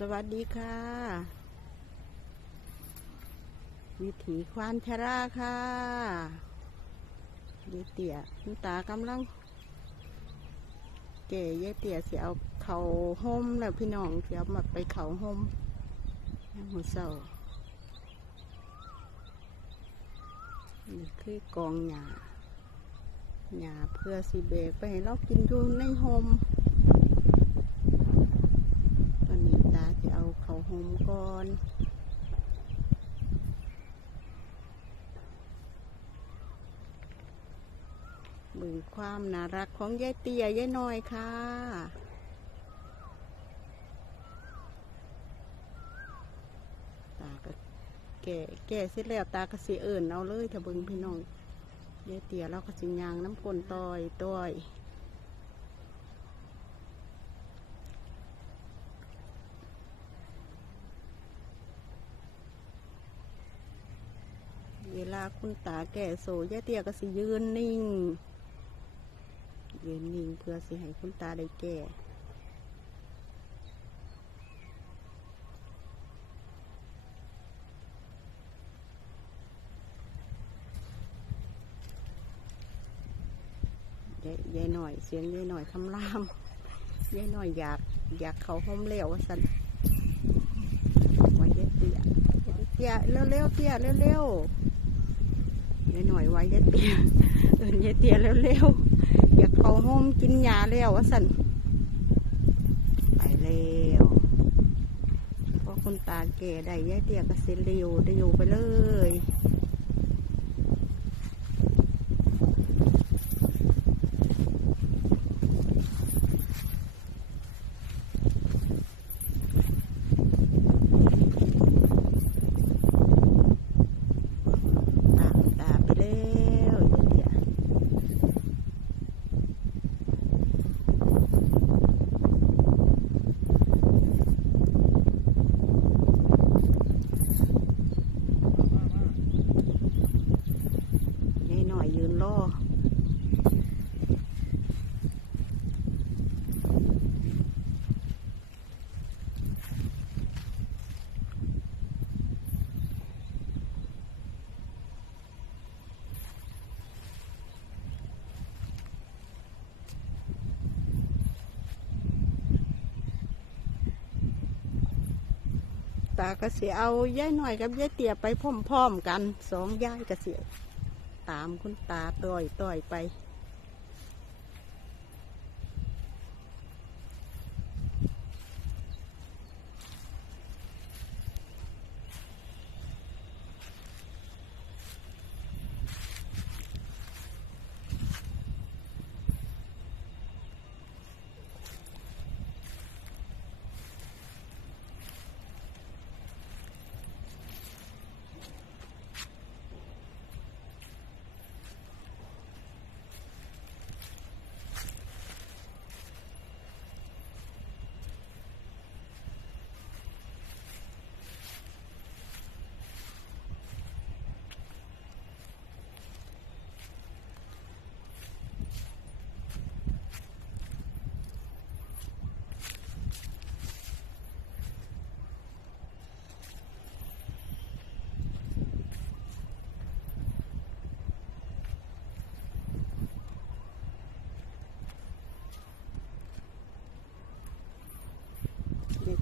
สวัสดีค่ะ วิถีควานชราค่ะยายเตี่ยคุณตากำลัง เก๋ยายเตี่ยเสียเอาเขาห่มแล้วพี่น้องเสียมาไปเขาห่มยามหัวเสานี่คือกองหญ้าหญ้าเพื่อสิเบกไปให้เรากินอยู่ในห่ม ตอนนี้ตาจะเอาเขาโฮมก่อนเบึงความน่ารักของยายเตี้ยยายน้อยค่ะตาก็แก่แก่เสร็จแล้วตาก็สีเอิ่นเอาเลยถ้าบิ่งพี่น้องยายเตี้ยเราก็สิยางน้ำกลนต่อยต่อย เวลาคุณตาแก่โซยายเตี้ยก็สิยืนนิ่ง ยืนนิ่งเพื่อสิให้คุณตาได้แก่ยายหน่อยเสียงยายหน่อยคำรามยายหน่อยอยากอยากเขาห้มเลี้ยวสันไว้ยายเตี้ยเตี้ยเร็วๆเตี้ยเร็วๆ ยายหน่อยไว้ยายเตียเอินยายเตียเร็วๆอยากเข้าห้องกินยาแล้ววะสันไปแล้วเพราะคุณตาแก่ได้ยายเตียก็เซ็นเร็วได้อยู่ไปเลย ตามตาไปแล้วยายเตีย ยายหน่อยยืนรอ ก็เสียเอายายหน่อยกับยายเตียไปพร้อมๆกันสองยายก็เสียตามคุณตาต่อยต่อยไป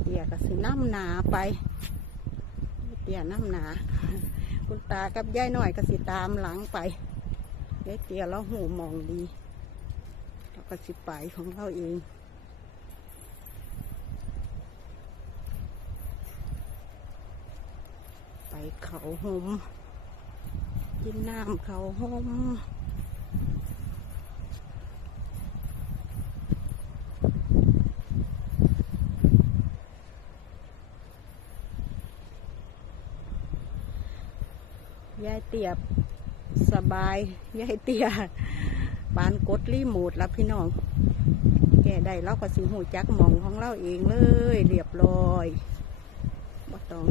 เตี้ยก็สิน้ำหนาไปเตี้ยน้ำหนา คุณตากับยายหน่อยก็สิตามหลังไปยายเตี้ยเราหูมองดีเราก็สิไปของเราเองไปเขาหมกินน้ำเขาหม ยายเตียบสบายยายเตียปานกดรีโมทแล้วพี่น้องแกได้เราก็สิหูจักมองของเราเองเลย เรียบร้อยบ่ต้อง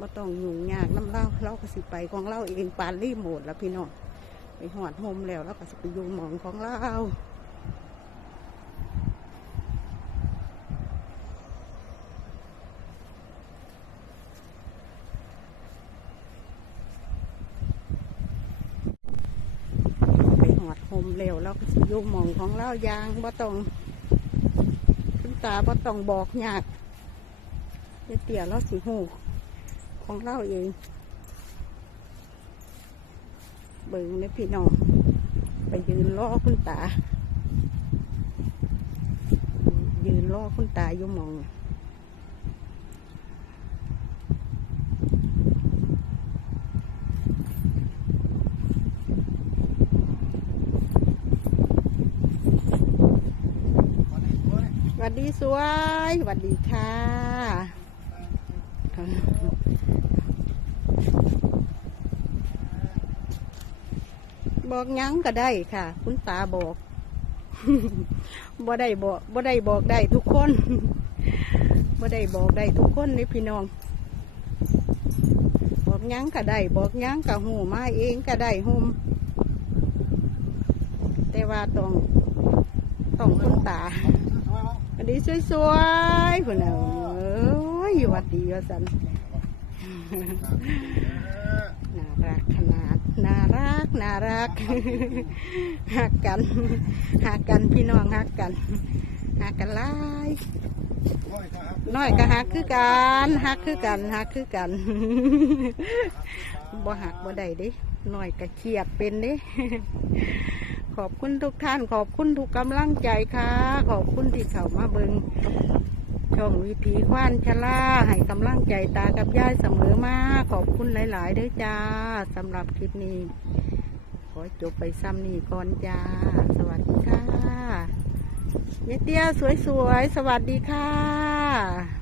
บ่ต้องยุ่งยากน้ำเล่าเราก็สิไปของเราเองปานรีโมทแล้วพี่น้องไปหอดโฮมแล้วเราก็สิไปยู่หมองของเรา เร็วเราก็สิอยู่หมองของเรายางบ่ต้องคุณตาบ่ต้องบอกยากเดี๋ยวเตี่ยเราสิหูของเราเอง เบิ่งในพี่น้องไปยืนรอคุณตา ยืนรอคุณตาอยู่หมอง วัสดีสวยสวัสดีค่ะบอกยังก็ได้ค่ะ คุณตาบอกบ่ได้บอกบ่ได้บอกได้ทุกคนบ่ได้บอกได้ทุกคนนี่พี่น้อง บอกยังก็ได้บอกยังก็หูมาเองก็ได้หุมแต่ว่าต้องต้องคุณตา อันนี้สวยๆคนเอ้ยอยู่วัดดีวสันน่ารักขนาดน่ารักน่ารักหักกันหักกันพี่น้องหักกันหักกันหลายน้อยก็หักคือกันหักคือกันหักคือกันบ่หักบ่ได้ดิน้อยก็เครียดเป็นดิ ขอบคุณทุกท่าน ขอบคุณทุกกำลังใจค่ะ ขอบคุณที่เข้ามาเบิงช่องวิถีควานชล่าให้กำลังใจตากับยายเสมอมาขอบคุณหลาย ๆ ด้วยจ้าสำหรับคลิปนี้ ขอจบไปซ้ำนี้ก่อนจ้า สวัสดีค่ะยายเตี้ยสวย ๆ สวัสดีค่ะ